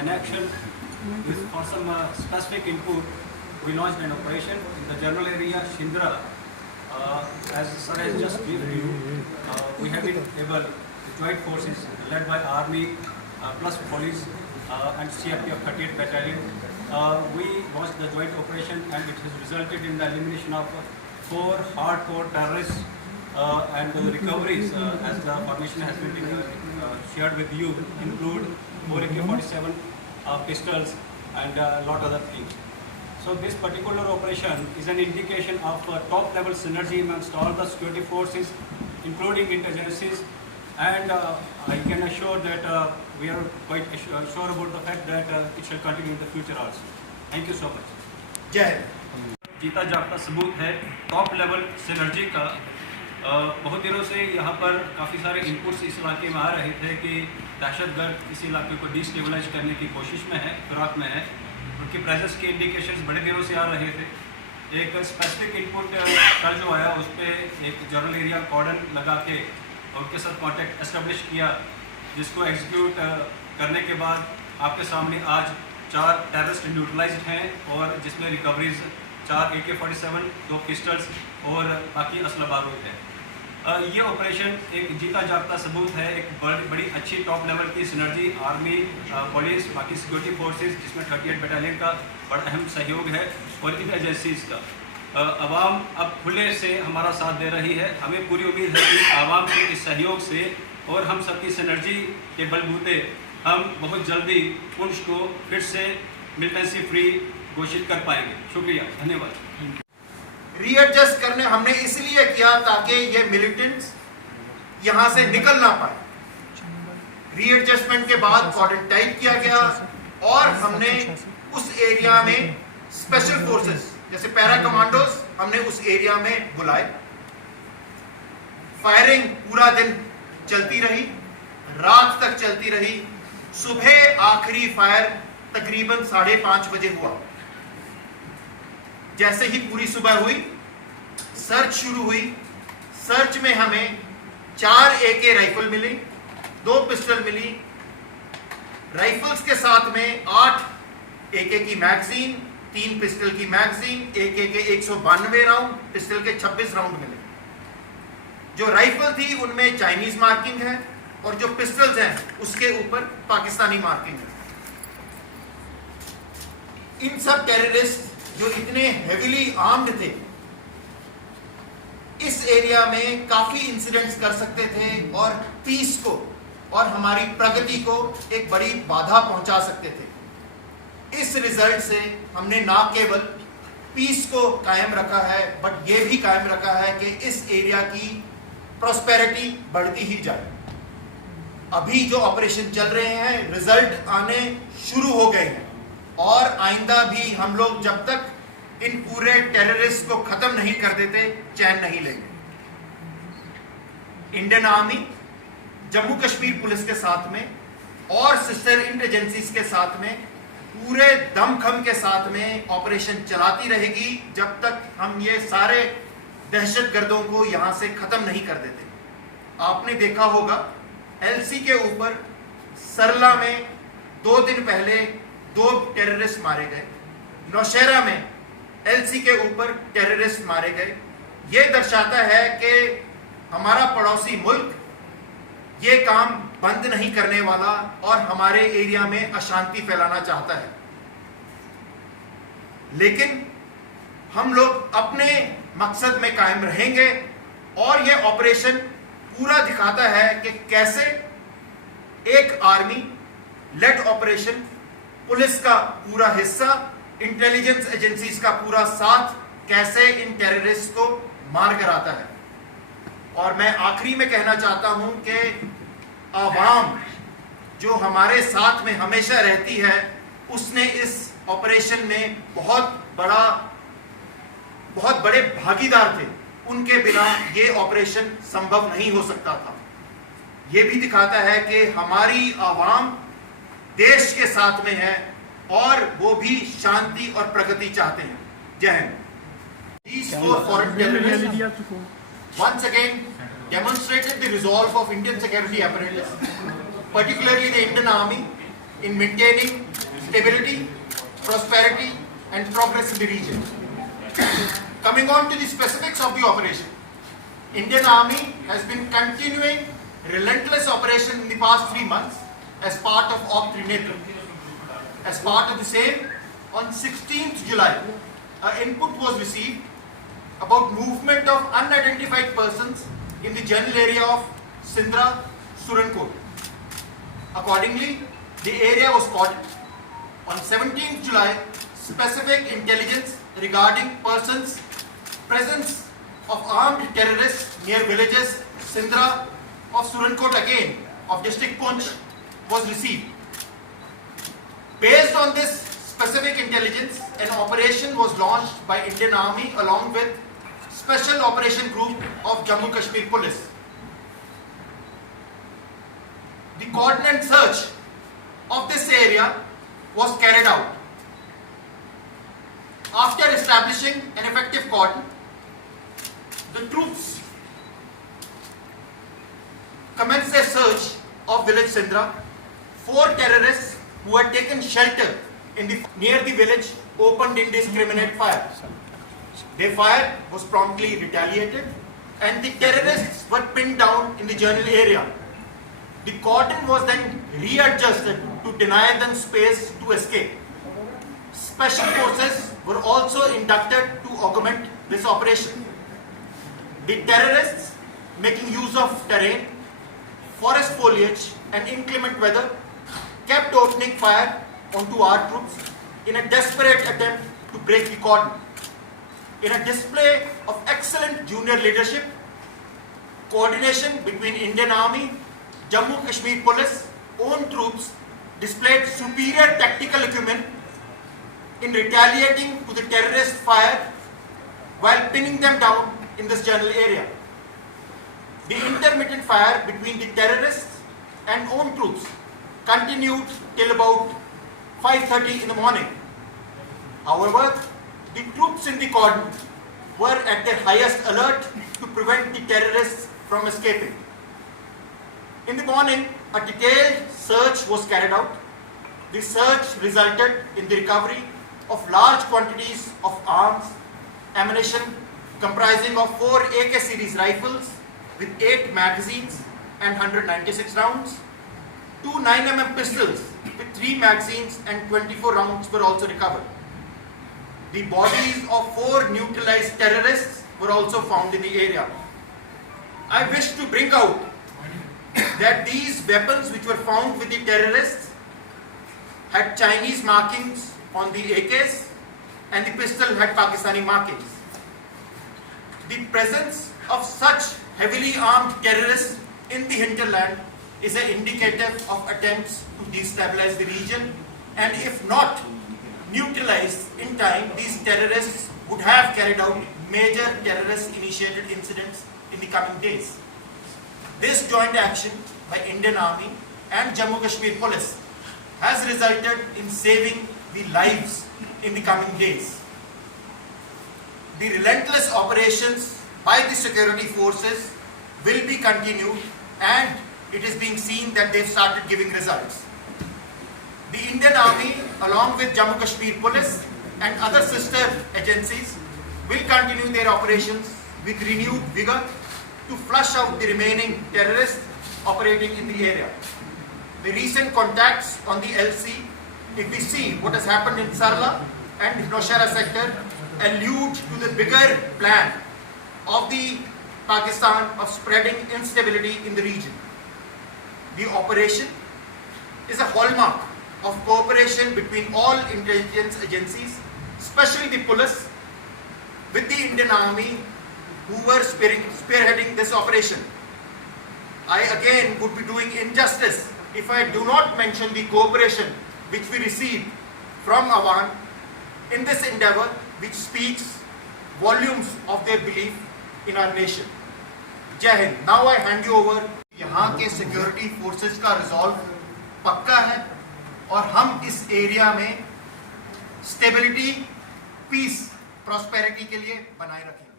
an action with for some specific input. We launched an operation in the general area Shindra. As Sir has just given you, we have been able, the joint forces led by Army plus police and CRPF 38th Battalion, we launched the joint operation and it has resulted in the elimination of 4 hardcore terrorists and the recoveries as the formation has been shared with you include 4 AK-47 pistols and a lot other things. So this particular operation is an indication of top level synergy amongst all the security forces including intelligences, and I can assure that we are quite sure about the fact that it shall continue in the future also. Thank you so much. जय जीता जागता सबूत है top level synergy का। बहुत दिनों से यहाँ पर काफ़ी सारे इनपुट्स इस इलाके में आ रहे थे कि दहशतगर्द इस इलाके को डिस्टेबलाइज करने की कोशिश में है, फिराक में है। उनकी प्रेजेंस के इंडिकेशंस बड़े दिनों से आ रहे थे। एक स्पेसिफिक इनपुट कल जो आया उस पर एक जनरल एरिया कॉर्डन लगा के उनके साथ कॉन्टैक्ट एस्टेब्लिश किया, जिसको एग्जीक्यूट करने के बाद आपके सामने आज 4 टेररिस्ट न्यूट्रलाइज्ड हैं और जिसमें रिकवरीज 4 AK-47, 2 पिस्टल्स और बाकी असला बारूद है। ये ऑपरेशन एक जीता जागता सबूत है, एक बड़ी अच्छी टॉप लेवल की सिनर्जी आर्मी, पुलिस, बाकी सिक्योरिटी फोर्सेस जिसमें 38 बटालियन का बड़ा अहम सहयोग है और इन एजेंसीज का। आवाम अब खुले से हमारा साथ दे रही है। हमें पूरी उम्मीद है कि आवाम के इस सहयोग से और हम सबकी सिनर्जी के बलबूते हम बहुत जल्दी पुंछ को फिर से मिलिटेंसी फ्री घोषित कर पाएंगे। शुक्रिया, धन्यवाद। रीएडजस्ट करने हमने इसलिए किया ताकि ये मिलिटेंट्स यहां से निकल ना पाए। रीएडजस्टमेंट के बाद कॉर्डन टाइट किया गया और हमने उस एरिया में स्पेशल फोर्सेस जैसे पैरा कमांडोज हमने उस एरिया में बुलाए। फायरिंग पूरा दिन चलती रही, रात तक चलती रही। सुबह आखिरी फायर तकरीबन 5:30 बजे हुआ। जैसे ही पूरी सुबह हुई सर्च शुरू हुई। सर्च में हमें 4 AK राइफल मिली, 2 पिस्टल मिली। राइफल्स के साथ में 8 AK की मैगजीन, 3 पिस्टल की मैगजीन, AK के 192 राउंड, पिस्टल के 26 राउंड मिले। जो राइफल थी उनमें चाइनीज मार्किंग है और जो पिस्टल्स हैं उसके ऊपर पाकिस्तानी मार्किंग है। इन सब टेररिस्ट जो इतने हेवीली आर्म्ड थे इस एरिया में काफी इंसिडेंट्स कर सकते थे और पीस को और हमारी प्रगति को एक बड़ी बाधा पहुंचा सकते थे। इस रिजल्ट से हमने ना केवल पीस को कायम रखा है बट ये भी कायम रखा है कि इस एरिया की प्रॉस्पेरिटी बढ़ती ही जाए। अभी जो ऑपरेशन चल रहे हैं रिजल्ट आने शुरू हो गए हैं और आइंदा भी हम लोग जब तक इन पूरे टेररिस्ट को खत्म नहीं कर देते चैन नहीं लेंगे। Indian army Jammu Kashmir police के साथ में और सिस्टर इंटेलिजेंसीज के साथ में पूरे दमखम के साथ में ऑपरेशन चलाती रहेगी जब तक हम ये सारे दहशतगर्दों को यहां से खत्म नहीं कर देते। आपने देखा होगा LC के ऊपर सरला में 2 दिन पहले 2 टेररिस्ट मारे गए। नौशहरा में LC के ऊपर टेररिस्ट मारे गए। यह दर्शाता है कि हमारा पड़ोसी मुल्क ये काम बंद नहीं करने वाला और हमारे एरिया में अशांति फैलाना चाहता है। लेकिन हम लोग अपने मकसद में कायम रहेंगे और यह ऑपरेशन पूरा दिखाता है कि कैसे एक आर्मी लेड ऑपरेशन, पुलिस का पूरा हिस्सा, इंटेलिजेंस एजेंसीज का पूरा साथ कैसे इन टेररिस्ट को मार कर आता है। और मैं आखिरी में कहना चाहता हूं कि आवाम जो हमारे साथ में हमेशा रहती है उसने इस ऑपरेशन में बहुत बड़े भागीदार थे। उनके बिना ये ऑपरेशन संभव नहीं हो सकता था। ये भी दिखाता है कि हमारी आवाम देश के साथ में है और वो भी शांति और प्रगति चाहते हैं। जय Hind. These 4 foreign terrorists once again demonstrated the resolve of Indian security apparatus, particularly the Indian Army, in maintaining stability, prosperity, and progress in the region. Coming on to the specifics of the operation, Indian Army has been continuing relentless operation in the past 3 months as part of Op Trinetr. As part of the same, on 16th July, an input was received about movement of unidentified persons in the general area of Sindra, Surankot. Accordingly, the area was spotted. On 17th July, specific intelligence regarding persons' presence of armed terrorists near villages Sindra of Surankot again of district Poonch was received. Based on this specific intelligence, an operation was launched by Indian Army along with Special Operation Group of Jammu Kashmir Police. The coordinate search of this area was carried out. After establishing an effective cordon, the troops commenced a search of village Sindra. 4 terrorists who had taken shelter near the village opened indiscriminate fire. Their fire was promptly retaliated and the terrorists were pinned down in the general area. The cordon was then readjusted to deny them space to escape. Special forces were also inducted to augment this operation. The terrorists, making use of terrain, forest foliage and inclement weather, kept opening fire onto our troops in a desperate attempt to break the cordon. In a display of excellent junior leadership, coordination between Indian Army, Jammu Kashmir Police, own troops displayed superior tactical acumen in retaliating to the terrorist fire while pinning them down in this general area. The intermittent fire between the terrorists and own troops continued till about 5:30 in the morning. However, the troops in the cordon were at their highest alert to prevent the terrorists from escaping. In the morning, a detailed search was carried out. The search resulted in the recovery of large quantities of arms, ammunition comprising of 4 AK series rifles with 8 magazines and 196 rounds. 2 9mm pistols with 3 magazines and 24 rounds were also recovered. The bodies of 4 neutralized terrorists were also found in the area. I wish to bring out that these weapons which were found with the terrorists had Chinese markings on the AKs and the pistol had Pakistani markings. The presence of such heavily armed terrorists in the hinterland is an indicator of attempts to destabilize the region, and if not neutralized in time, these terrorists would have carried out major terrorist initiated incidents in the coming days. This joint action by Indian Army and Jammu Kashmir Police has resulted in saving the lives in the coming days. The relentless operations by the security forces will be continued, and it is being seen that they've started giving results. The Indian Army, along with Jammu Kashmir Police and other sister agencies, will continue their operations with renewed vigor to flush out the remaining terrorists operating in the area. The recent contacts on the LC, if we see what has happened in Sarla and Nowshera sector, allude to the bigger plan of the Pakistan of spreading instability in the region. The operation is a hallmark of cooperation between all intelligence agencies, especially the police, with the Indian Army, who were spearheading this operation. I again would be doing injustice if I do not mention the cooperation which we received from Awan in this endeavor, which speaks volumes of their belief in our nation. Jai Hind. Now I hand you over. यहाँ के security forces का resolve पक्का है और हम इस area में stability, piece, prosperity के लिए बनाए रखेंगे।